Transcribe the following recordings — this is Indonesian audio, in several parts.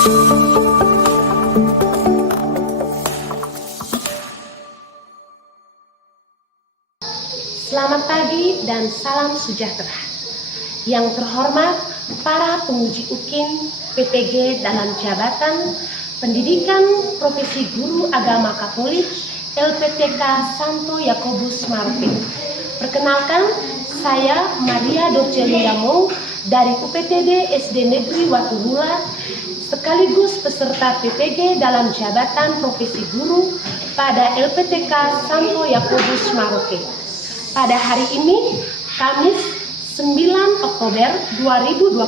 Selamat pagi dan salam sejahtera. Yang terhormat para penguji UKIN PTG dalam jabatan Pendidikan Profesi Guru Agama Katolik LPTK Santo Yakobus Maroke. Perkenalkan, saya Maria Dorcelia Mou dari UPTD SD Negeri Watuhula sekaligus peserta PTG dalam jabatan Profesi Guru pada LPTK Santo Yakobus Maroke. Pada hari ini, Kamis 9 Oktober 2025,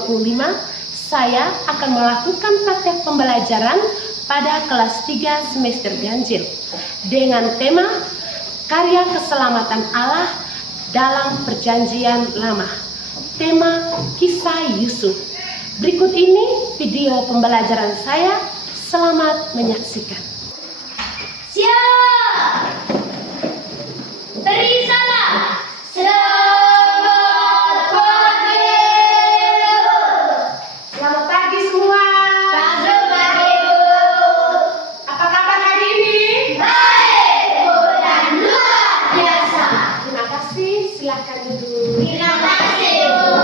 saya akan melakukan praktek pembelajaran pada kelas 3 semester ganjil dengan tema Karya Keselamatan Allah dalam Perjanjian Lama. Tema Kisah Yusuf. Berikut ini video pembelajaran saya. Selamat menyaksikan. Siap! Beri salam. Selamat pagi, Bu. Selamat pagi semua. Selamat pagi, Bu. Apa kabar hari ini? Baik, Bu, dan luar biasa. Terima kasih. Silakan duduk. Terima kasih, Bu.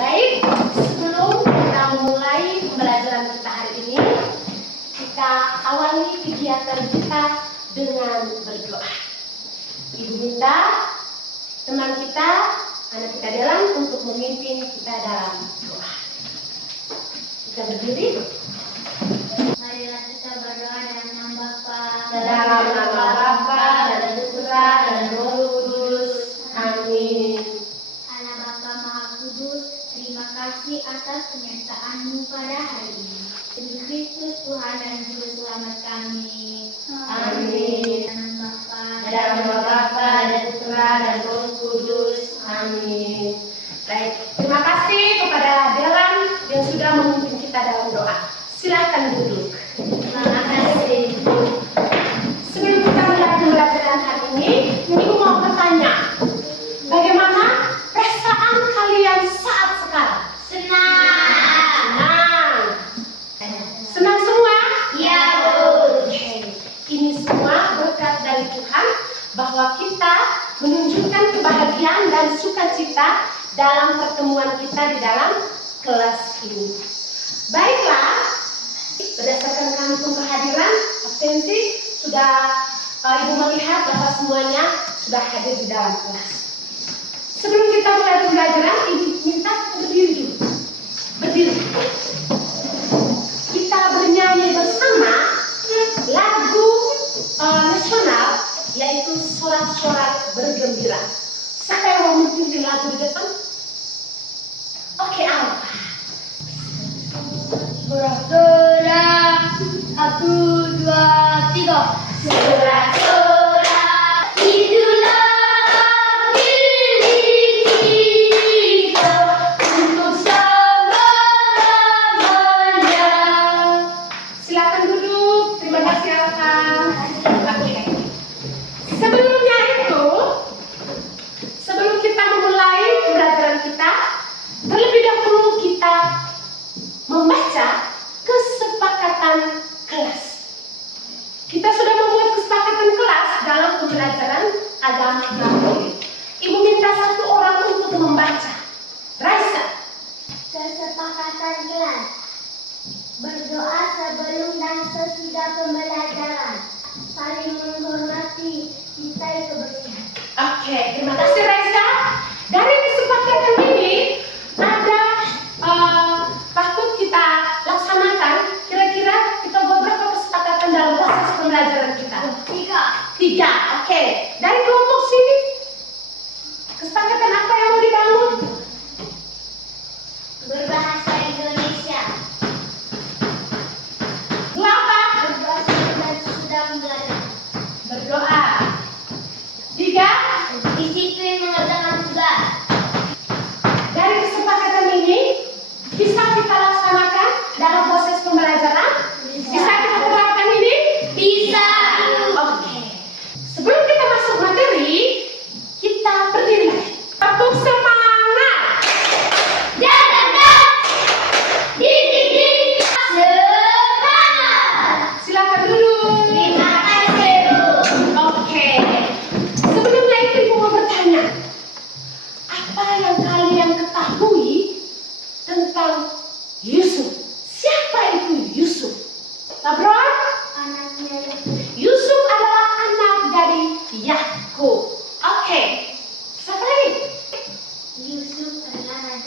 Baik, sebelum kita memulai pembelajaran kita hari ini, kita awali kegiatan kita dengan berdoa. Ibu minta teman kita, anak kita Delan untuk memimpin kita dalam doa. Kita berdiri. Marilah kita berdoa dalam nama Bapa, Dalam nama Bapa dan Putra dan Roh Kudus. Amin. Allah Bapa Maha Kudus, terima kasih atas penyertaan-Mu pada hari ini. Demi Kristus Tuhan dan Juru Selamat kami. Amin. Dalam nama Bapa, Dalam nama Bapa dan Putra dan Roh Kudus. Amin. Baik, terima kasih kepada Delan yang sudah memimpin kita dalam doa. Silakan duduk. terima kasih. Sebelum kita mulai pembelajaran hari ini, Ibu mau bertanya, bagaimana perasaan kalian saat sekarang? Senang. Senang semua? Ya, Bu. Oke. Ini semua berkat dari Tuhan bahwa kita menunjukkan kebahagiaan dan sukacita dalam pertemuan kita di dalam kelas ini. Baiklah, berdasarkan kantung kehadiran, absensi, sudah Ibu melihat bahwa semuanya sudah hadir di dalam kelas. Sebelum kita mulai pembelajaran, Ibu minta kita berdiri dulu. Berdiri. Kita bernyanyi bersama lagu nasional, yaitu Sorak-Sorak Bergembira. Siapa yang mau memimpin lagu di depan? Oke, Alfa. Sorak-sorak, 1, 2, 3. Sorak-sorak, itulah milik kita untuk selama-lamanya. Silakan duduk. Terima kasih, Alfa. Oke. Sebelum kita memulai pembelajaran kita, terlebih dahulu kita membaca kesepakatan kelas. Kita sudah membuat kesepakatan kelas dalam pembelajaran agama Katolik. Ibu minta satu orang untuk membaca. Raisa. Kesepakatan kelas. Berdoa sebelum dan sesudah pembelajaran. Saling menghormati, cintai kebersihan. Oke, terima kasih Raisa. Dari kesepakatan ini ada patut kita laksanakan. Kira-kira kita buat berapa kesepakatan dalam proses pembelajaran kita? 3. Oke. Dari kelompok sini, kesepakatan apa yang mau dibangun? Berbahasa Indonesia. 2 apa? Berdoa sebelum dan sesudah pembelajaran. Berdoa. 3. Disiplin mengerjakan tugas. Dari kesepakatan ini bisa kita laksanakan dalam proses pembelajaran? Bisa kita terapkan ini? Bisa. Oke. Sebelum kita masuk materi, kita berdiri. Tepuk semangat. Dan di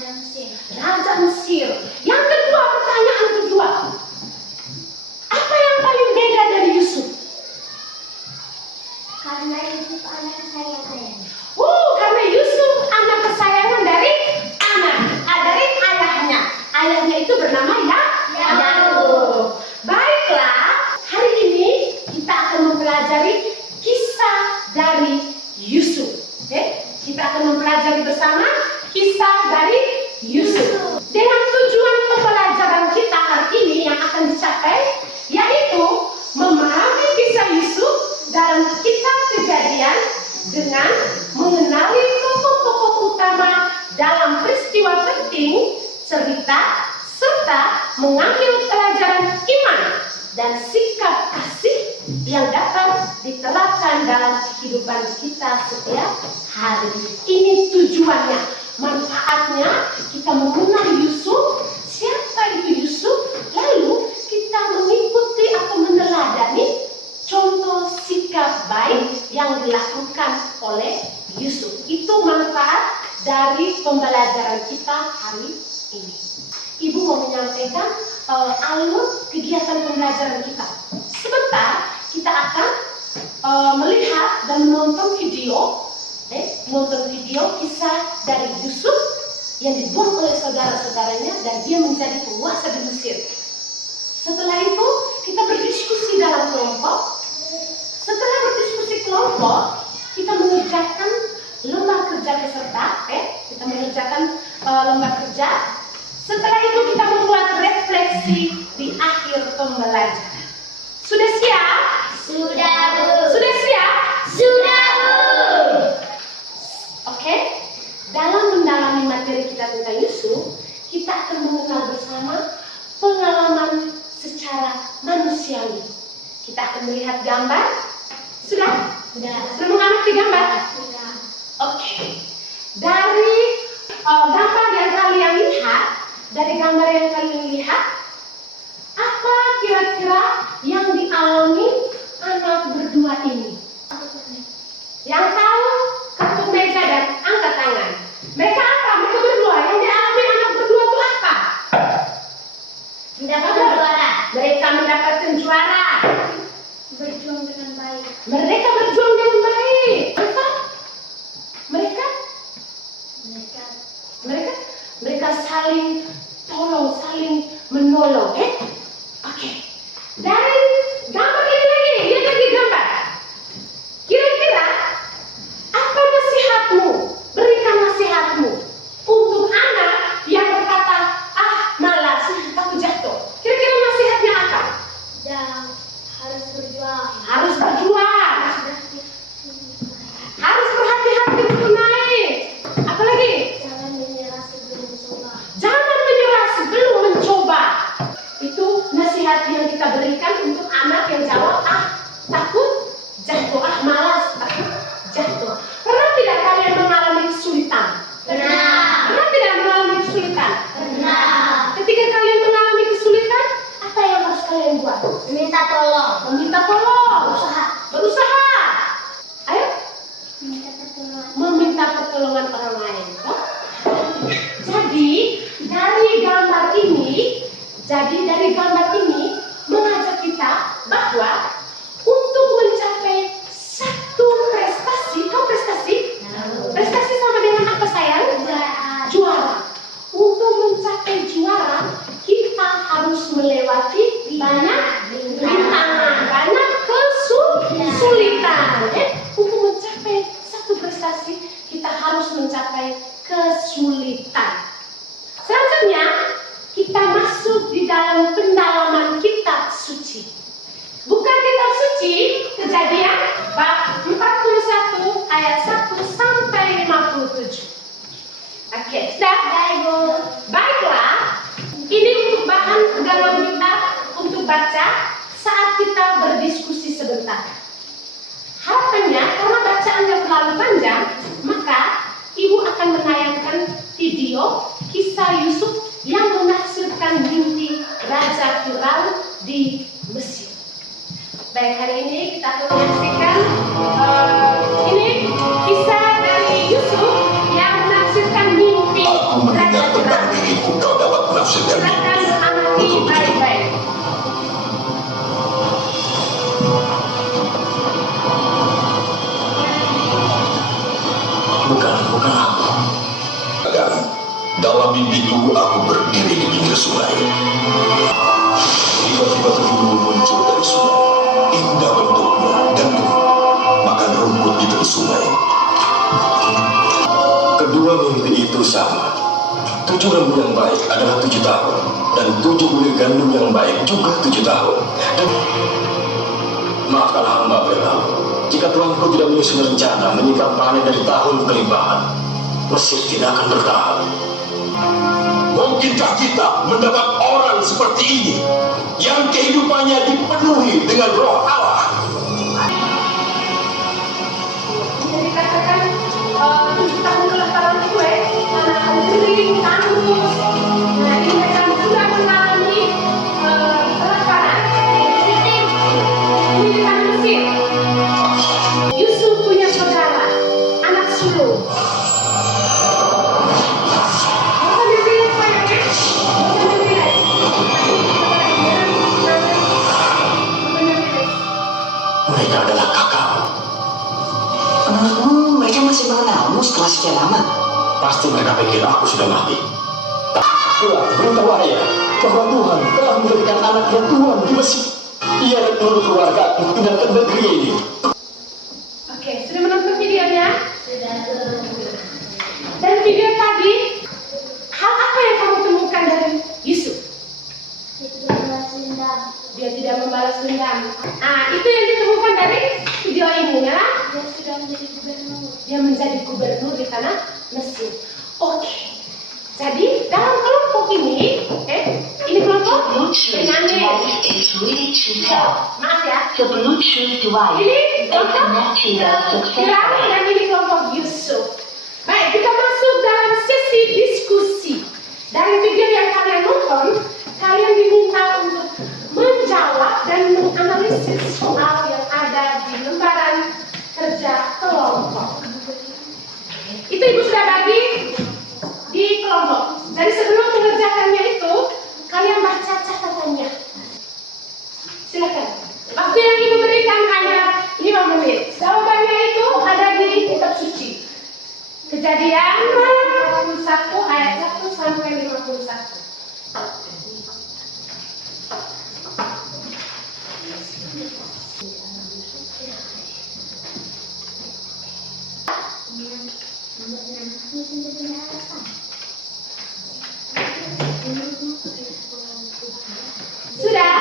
Raja Mesir. Raja Mesir. Yang kedua, pertanyaan kedua. Apa yang paling beda dari Yusuf? Karena Yusuf anak kesayangan. Karena Yusuf anak kesayangan dari ayahnya. Ayahnya itu bernama Yakub. Baiklah, hari ini kita akan mempelajari kisah dari Yusuf. Kita akan mempelajari bersama kisah dari Yusuf. Dengan tujuan pembelajaran kita hari ini yang akan dicapai, yaitu memahami kisah Yusuf dalam kitab Kejadian dengan mengenali tokoh-tokoh utama dalam peristiwa penting, cerita, serta mengambil pelajaran iman dan sikap kasih yang dapat diterapkan dalam kehidupan kita setiap hari. Ini tujuannya, manfaatnya kita mengenal Yusuf, siapa itu Yusuf, lalu kita mengikuti atau meneladani contoh sikap baik yang dilakukan oleh Yusuf. Itu manfaat dari pembelajaran kita hari ini. Ibu mau menyampaikan alur kegiatan pembelajaran kita. Sebentar kita akan melihat dan menonton video kisah dari Yusuf yang dibuang oleh saudara-saudaranya dan dia menjadi penguasa di Mesir. Setelah itu kita berdiskusi dalam kelompok. Setelah berdiskusi kelompok, kita mengerjakan lomba kerja peserta. Kita mengerjakan lomba kerja. Setelah itu kita membuat refleksi di akhir pembelajaran. Sudah siap? Sudah, Bu. Sudah siap? Sudah, Bu. Oke. Dalam mendalami materi kita tentang Yusuf, kita akan mengenal bersama pengalaman secara manusiawi. Kita akan melihat gambar. Sudah? Sudah. Sudah mengamati gambar? Sudah. Oke. Dari gambar yang kalian lihat, apa kira-kira yang dialami anak berdua ini? Yang tahu, ketuk meja dan angkat tangan. Mereka apa? Mereka berdua. Yang dialami anak berdua itu apa? Mendapatkan juara. Mereka mendapatkan juara. Berjuang dengan baik. Mereka berjuang dengan baik. Apa? Mereka saling tolong, saling menolong. Oke. Dari gambar ini lagi, lihat lagi gambar. Kira-kira apa nasihatmu? Berikan nasihatmu untuk anak yang berkata, malas, aku jatuh. Kira-kira nasihatnya apa? Dan harus berjuang. Harus berjuang. Harus berhati-hati untuk naik. Apalagi? Jangan menyerah sebelum mencoba. Jangan menyerah sebelum mencoba. Itu nasihat yang kita berikan untuk anak yang jawab, takut jatuh, malas, takut jatuh. Pernah tidak kalian mengalami kesulitan? Pernah. Pernah tidak mengalami kesulitan? Pernah. Ketika kalian mengalami kesulitan, apa yang harus kalian buat? Minta tolong. Meminta tolong. Berusaha. Ayo. Minta pertolongan. Meminta pertolongan orang lain. Jadi dari gambar ini mengajak kita bahwa untuk mencapai satu prestasi, prestasi sama dengan apa sayang? Juara. Untuk mencapai juara, kita harus melewati banyak rintangan, banyak kesulitan. Untuk mencapai satu prestasi, kita harus mencapai kesulitan. Selanjutnya, kita masuk di dalam pendalaman kitab suci. Bukan kitab suci, Kejadian bab 41 ayat 1 sampai 57. Oke, sudah? Baiklah, ini untuk bahan dalam kita untuk baca saat kita berdiskusi sebentar. Harapannya, karena bacaannya terlalu panjang, maka Ibu akan menayangkan video kisah Yusuf yang menafsirkan mimpi Raja Firaun di Mesir. Baik, hari ini kita akan menyaksikan ini kisah dari Yusuf yang menafsirkan mimpi Raja Firaun. sekali. Silakan amati baik-baik. Bukan aku. Dan dalam mimpiku aku berdiri di pinggir sungai. Tiba-tiba tuyul muncul dari sungai. Indah bentuknya dan makan rumput di tepi sungai. Kedua mimpi itu sama. 7 lembu yang baik adalah 7 tahun, dan 7 bulir gandum yang baik juga 7 tahun. Dan maafkanlah hamba Firaun, jika tuanku tidak menyusun rencana menyingkap panen dari tahun kelimpahan, Mesir tidak akan bertahan. Mungkinkah kita mendapat orang seperti ini, yang kehidupannya dipenuhi dengan roh Allah? Jadi katakan 7 tahun kelaparan gue, karena kering, tandus. Nah, ini mereka sudah mengalami kelaparan. Ini di tanah Mesir. Yusuf punya saudara, anak sulung. Bukan dipilih sayangnya, bukan dipilih. Mereka adalah kakakmu. Menurutmu mereka masih mengenalmu setelah sekian lama? Pasti mereka pikir aku sudah mati. Pulang, beritahu ayah bahwa Tuhan telah memberikan anaknya Tuhan di Mesir. Ia dan seluruh keluarga aku pindah ke negeri ini. Oke, sudah menonton videonya? Sudah. Dan video tadi, hal apa yang kamu temukan dari Yusuf? Dia tidak membalas dendam. Nah, itu yang ditemukan dari video ini, ya? Dia sudah menjadi gubernur. Dia menjadi gubernur di tanah Mesir. Oke. Jadi dalam kelompok ini, ini kelompok Benyamin. is ready to tell. Maaf ya. The Bluetooth device Ini is kelompok connected Firaun successfully. dan ini kelompok Yusuf. Baik, kita masuk dalam sesi diskusi. Dari video yang kalian nonton, kalian diminta untuk menjawab dan menganalisis soal yang ada di lembaran kerja kelompok. Itu ibu sudah bagi di kelompok. Dan sebelum mengerjakannya itu, kalian baca catatannya. Silakan. Waktu yang ibu berikan hanya 5 menit. Jawabannya itu ada di kitab suci. Kejadian 51 ayat 1 sampai 51. Sudah?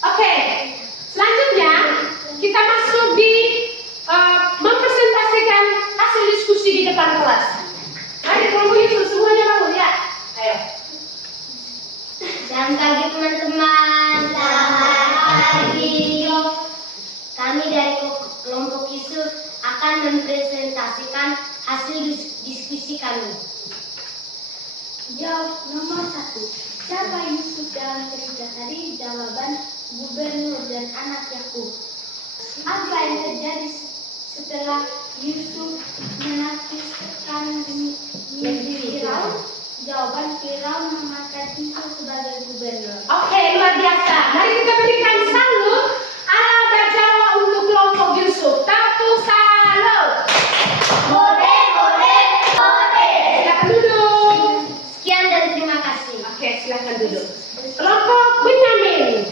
Oke, selanjutnya kita masuk di mempresentasikan hasil diskusi di depan kelas. Mari kelompok itu semuanya bangun ya. Ayo. Selamat pagi teman-teman. Selamat pagi. Kami dari kelompok Yusuf akan mempresentasikan hasil diskusi kami. Jawab nomor 1. Siapa Yusuf dalam cerita tadi? Jawaban gubernur dan anak Yakub. Apa yang terjadi setelah Yusuf menafsirkan mimpi Firaun? Jawaban Firaun mengangkat Yusuf sebagai gubernur. Oke, luar biasa. Mari kita berikan salut ala Bajawa untuk kelompok Yusuf. Tepuk salut. Boleh. Silakan duduk. Sekian dan terima kasih. Oke, silakan duduk. Kelompok Benyamin.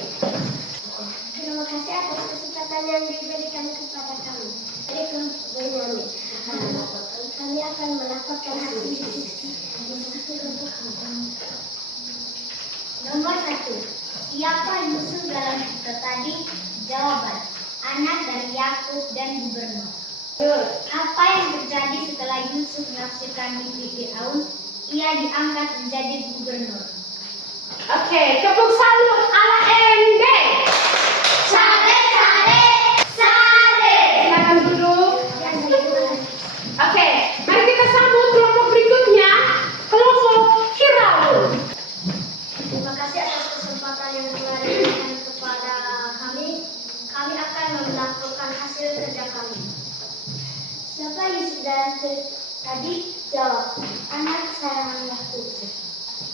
Terima kasih atas kesempatan yang diberikan kepada kami. Dari kelompok Benyamin, kami akan melaporkan hasil diskusi. Nomor 1. Siapa Yusuf dalam cerita tadi? Jawaban: anak dari Yakub dan gubernur. Apa yang terjadi setelah Yusuf menafsirkan mimpi Firaun? Ia diangkat menjadi gubernur. Oke, tepuk salut ala MD. Sare. Silakan duduk. Oke, mari kita sambut kelompok berikutnya, kelompok Firaun. Terima kasih atas kesempatan yang telah diberikan kepada kami. Kami akan melaporkan hasil kerja kami. Siapa Yusuf dalam cerita tadi? Jawab, anak kesayangan Yakub.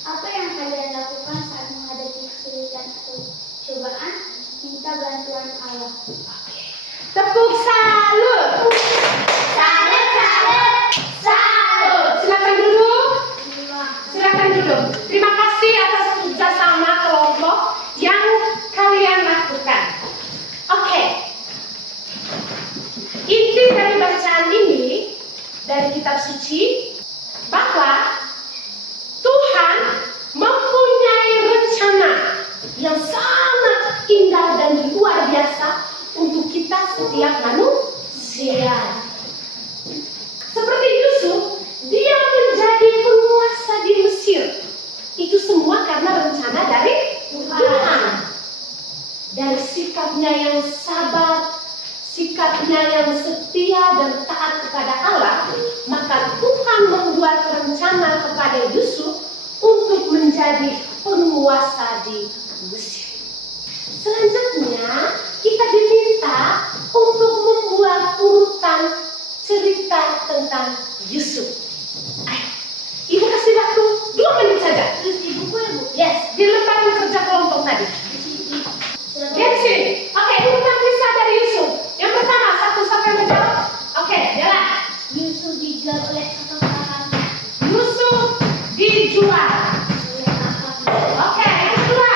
Apa yang kalian lakukan saat menghadapi kesulitan atau cobaan? Minta bantuan Allah. Tepuk salut. Salut, salut, salut. Silakan duduk. Silakan duduk. Terima kasih atas kerjasama kelompok yang kalian lakukan. Oke. Inti dari bacaan ini dari kitab suci bahwa Tuhan mempunyai rencana yang sangat indah dan luar biasa untuk kita setiap manusia. Seperti Yusuf, dia menjadi penguasa di Mesir. Itu semua karena rencana dari Tuhan. Dari sikapnya yang sabar, sikapnya yang setia dan taat kepada Allah, maka Tuhan membuat rencana kepada Yusuf untuk menjadi penguasa di Mesir. Selanjutnya, kita diminta untuk membuat urutan cerita tentang Yusuf. Ayo, Ibu kasih waktu 2 menit saja. Terus di buku ya, Bu? Yes, di lembaran kerja kelompok tadi. Lihat sini. Oke, urutan kisah dari Yusuf. Yang pertama, satu siapa yang menjawab? Oke, jalan. Yusuf dijual oleh kakak. Yusuf dijual. Oleh kakak. Oke, yang kedua.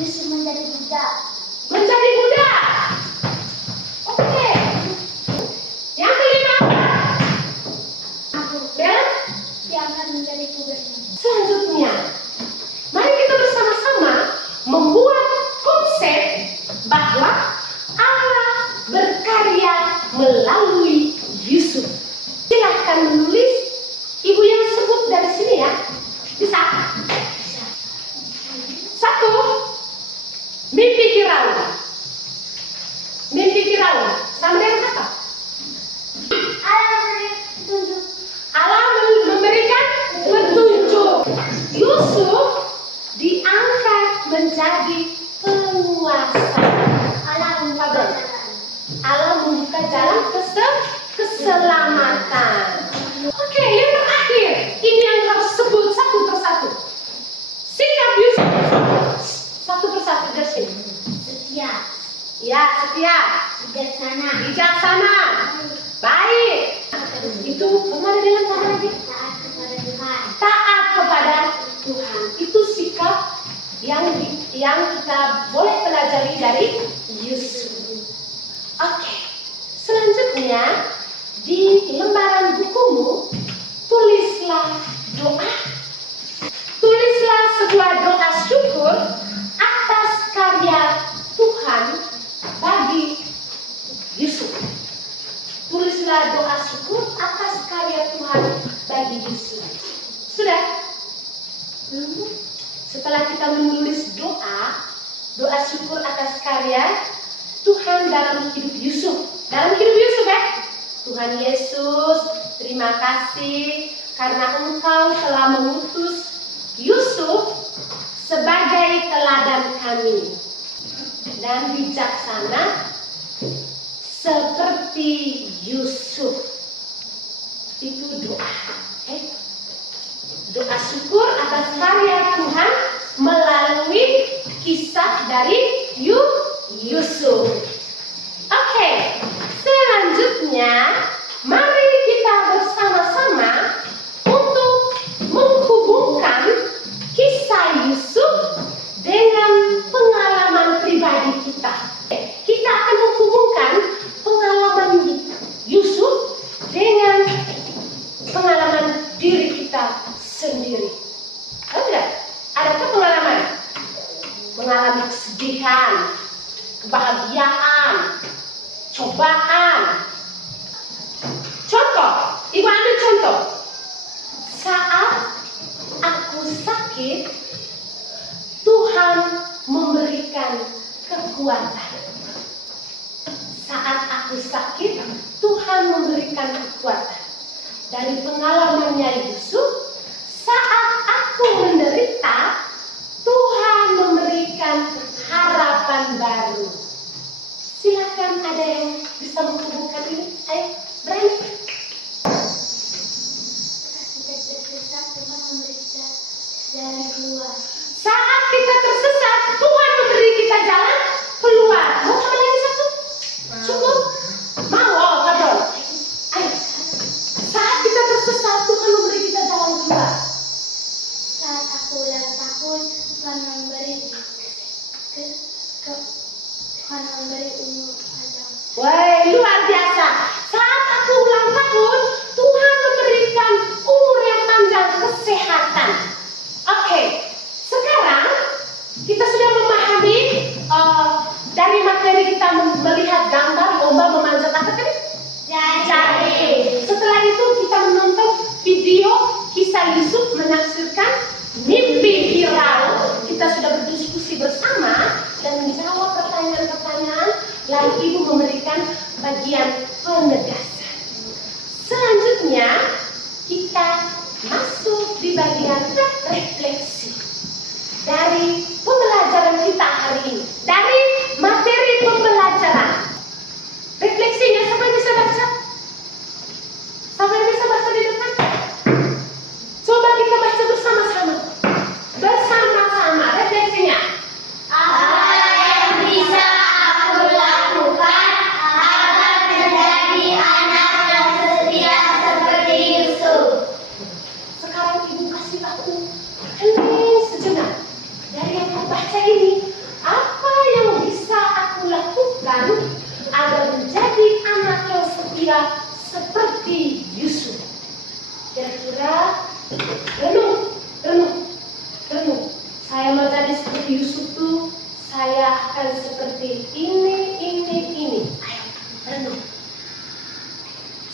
Yusuf menjadi budak. Menjadi budak. Oke. Yang kelima. Dan Diangkat menjadi gubernur. selanjutnya, mari kita bersama-sama membuat konsep bahwa Allah berkarya melalui Yusuf. Silahkan menulis. Ibu yang sebut dari sini ya. Bisa? Satu, mimpi Firaun. Mimpi Firaun sama dengan apa? Allah memberikan petunjuk. Yusuf diangkat menjadi penguasa. Allah membuka jalan keselamatan. Oke, yang terakhir, ini yang harus sebut satu persatu. Sikap Yusuf satu persatu dari sini. Setia. Ya, setia, Bijaksana. bijaksana, baik. Itu kemana dengan kata lagi? Taat kepada Tuhan. Taat kepada Tuhan. Itu sikap yang kita boleh pelajari dari Yusuf. Oke, selanjutnya di lembaran bukumu tulislah doa. Tulislah sebuah doa syukur atas karya Tuhan bagi Yusuf. Tulislah doa syukur atas karya Tuhan bagi Yusuf. Sudah? Belum? Setelah kita menulis doa syukur atas karya Tuhan dalam hidup Yusuf. Dalam hidup Yusuf ya. Tuhan Yesus, terima kasih karena Engkau telah mengutus Yusuf sebagai teladan kami dan bijaksana seperti Yusuf. Itu doa. Doa syukur atas karya Tuhan melalui kisah dari Yusuf. Oke, selanjutnya mari kita bersama-sama untuk menghubungkan kisah Yusuf dengan pengalaman pribadi kita. Kita akan menghubungkan pengalaman Yusuf dengan pengalaman diri kita sendiri. Tahu tidak? Adakah pengalaman? Mengalami kesedihan, kebahagiaan, cobaan. Contoh, Ibu ambil contoh. Saat aku sakit, Tuhan memberikan kekuatan. Saat aku sakit, Tuhan memberikan kekuatan. Dari pengalamannya Yusuf, saat aku menderita, Tuhan memberikan harapan baru. Silakan ada yang bisa menghubungkan ini? Ayo, berani. Tersesat Tuhan memeriksa dari luar. Saat kita tersesat, Tuhan memberi kita jalan keluar. Mau tambah lagi satu? Cukup? Mau? Oh, pardon. Ayo. Saat kita tersesat, Tuhan memberi kita jalan keluar. Saat aku ulang tahun, Tuhan memberi Tuhan memberi umur panjang. Wah, luar biasa. Saat aku ulang tahun, Tuhan memberikan umur yang panjang, kesehatan. Oke, sekarang kita sudah memahami dari materi kita melihat gambar lomba memanjat apa tadi? Jari. Setelah itu kita menonton video kisah Yusuf menafsirkan mimpi viral. Kita sudah berdiskusi bersama dan menjawab pertanyaan-pertanyaan. Lalu Ibu memberikan bagian penegasan. Selanjutnya kita masuk di bagian refleksi dari pembelajaran kita hari ini, dari materi pembelajaran. Refleksinya siapa yang bisa baca? Siapa yang bisa baca di depan? Coba kita baca bersama-sama. Bersama-sama refleksinya. Apa yang bisa aku lakukan agar menjadi anak yang setia seperti Yusuf? Sekarang Ibu kasih aku hening sejenak. Dari yang aku baca ini, apa yang bisa aku lakukan agar menjadi anak yang setia seperti Yusuf? Kira-kira renung. Saya mau jadi seperti Yusuf tuh, saya akan seperti ini. Ayo, renung.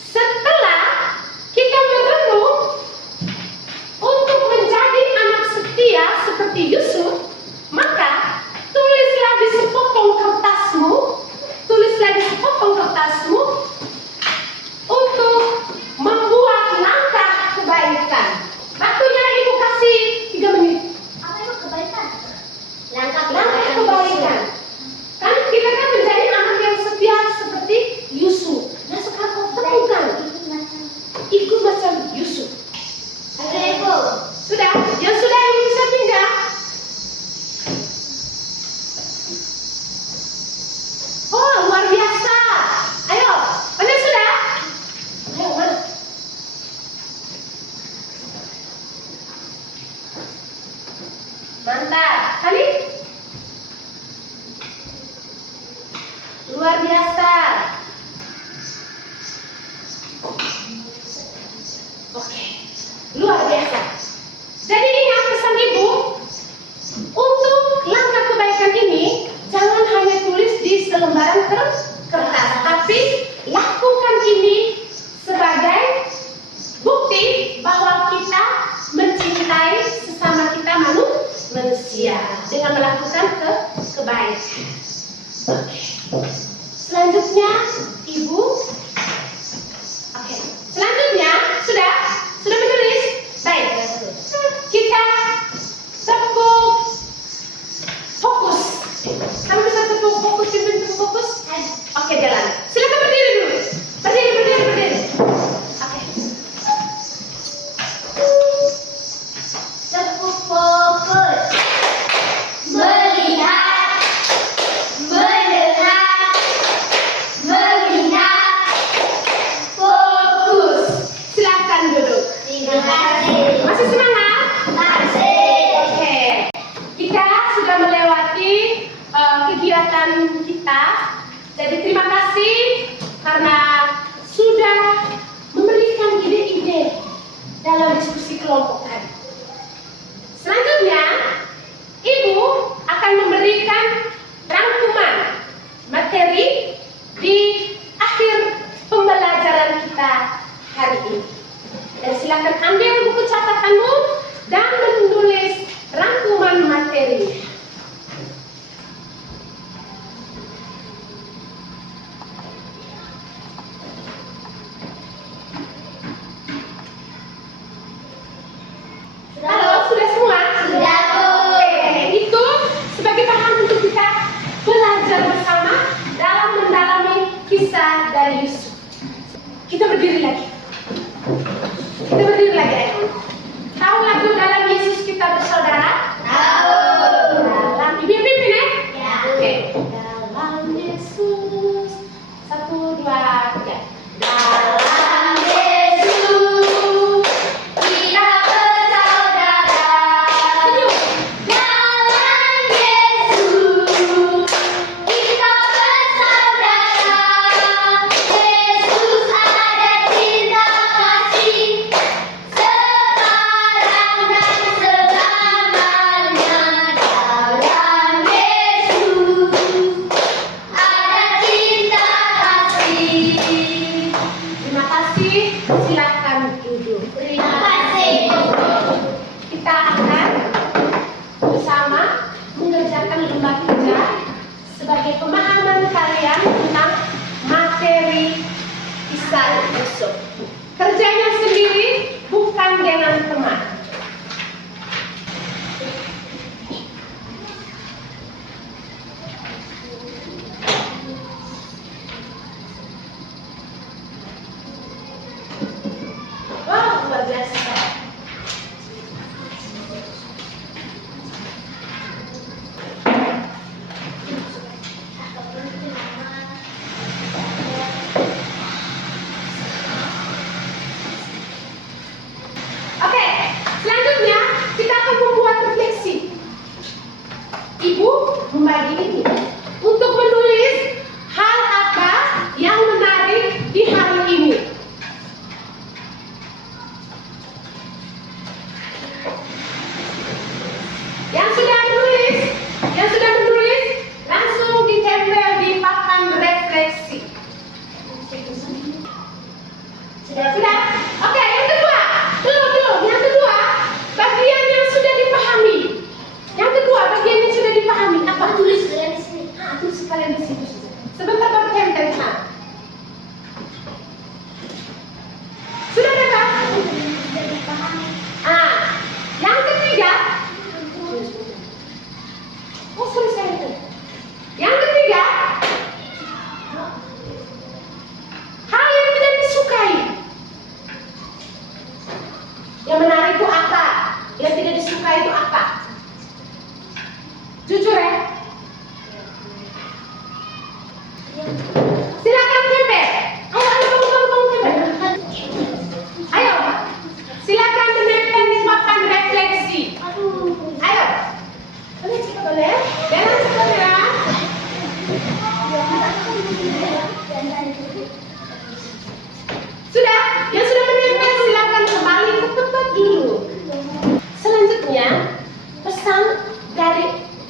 Setelah kita merenung untuk menjadi anak setia seperti Yusuf, maka tulislah di sepotong kertasmu untuk membuat langkah kebaikan. Waktunya Ibu kasih 3 menit. Apa itu kebaikan? Langkah kebaikan. Kan kita kan menjadi anak yang setia dari Yusuf. Kita berdiri lagi. Kita berdiri lagi, ayo. Tahu lagu dalam Yesus kita bersaudara? Tahu. Dalam ibu pimpin ya? Ya. Oke. Dalam Yesus. 1, 2, 3. Dalam Yesus kita bersaudara. Senyum. Dalam Yesus kita bersaudara. Yesus ada cinta kasih sekarang dan selamanya. Dalam Yesus ada cinta kasih. Terima kasih. Silakan duduk. Terima kasih. Kita akan bersama mengerjakan lomba kerja sebagai pemahaman kalian tentang materi kisah Yusuf. Kerjanya sendiri, bukan dengan teman. Wah, luar biasa. Oke, selanjutnya kita akan membuat refleksi. Ibu membagi ini untuk menulis hal apa yang menarik di hari ini. Yang sudah menulis, langsung ditempel di papan refleksi. Sudah? Oke, yang kedua. Belum. Yang kedua, bagian yang sudah dipahami. Yang kedua, bagian yang sudah dipahami. Apa? Tulis kalian di sini. Tulis sekalian di situ. Sebentar baru tempel. Sudah ada? Sudah dipahami. Yang ketiga. Oh, sorry saya. Yang ketiga, hal yang tidak disukai. Yang menarik itu apa? Yang tidak disukai itu apa? Jujur ya. Silakan tempel. Ayo tempel. Ayo. Silakan menempel di papan refleksi. Ayo. Boleh cepat boleh? Jangan cepat ya. Sudah? Yang sudah menempel silakan kembali ke tempat dulu. Selanjutnya, pesan dari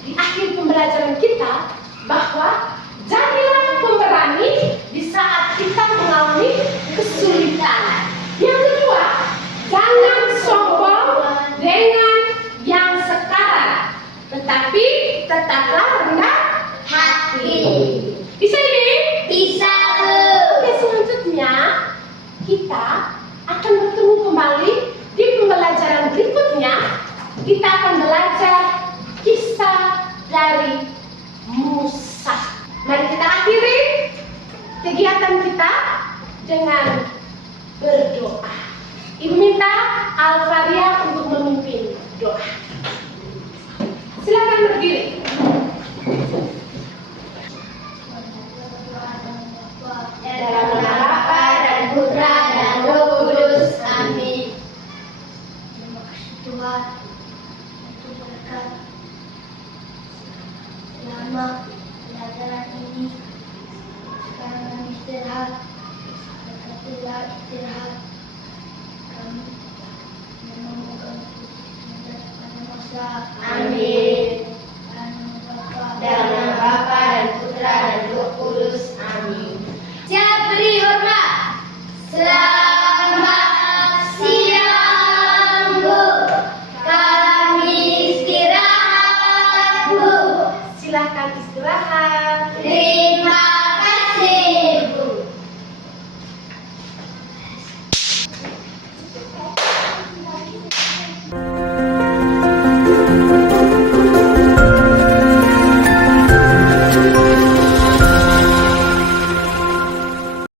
di akhir pembelajaran kita bahwa jadilah pemberani di saat kita mengalami kesulitan. Yang kedua, jangan sombong dengan yang sekarang, tetapi tetaplah rendah hati. Bisa ini? Bisa. Oke, selanjutnya kita akan bertemu kembali di pembelajaran berikutnya. Kita akan belajar kisah dari Musa. Mari kita akhiri kegiatan kita dengan berdoa. Ibu minta Alfaria untuk memimpin doa. Silakan berdiri. Dalam nama Bapa dan Putra dan Roh Kudus. Amin. Terima kasih Tuhan untuk berkat selama pelajaran ini. Sekarang kami istirahat. Berkatilah istirahat kami dan memohon pada masa. Amin. Dalam nama Bapa dan Putra dan Roh Kudus. Amin. Siap beri hormat. Selamat siang, Bu. Kami istirahat, Bu. Silakan istirahat.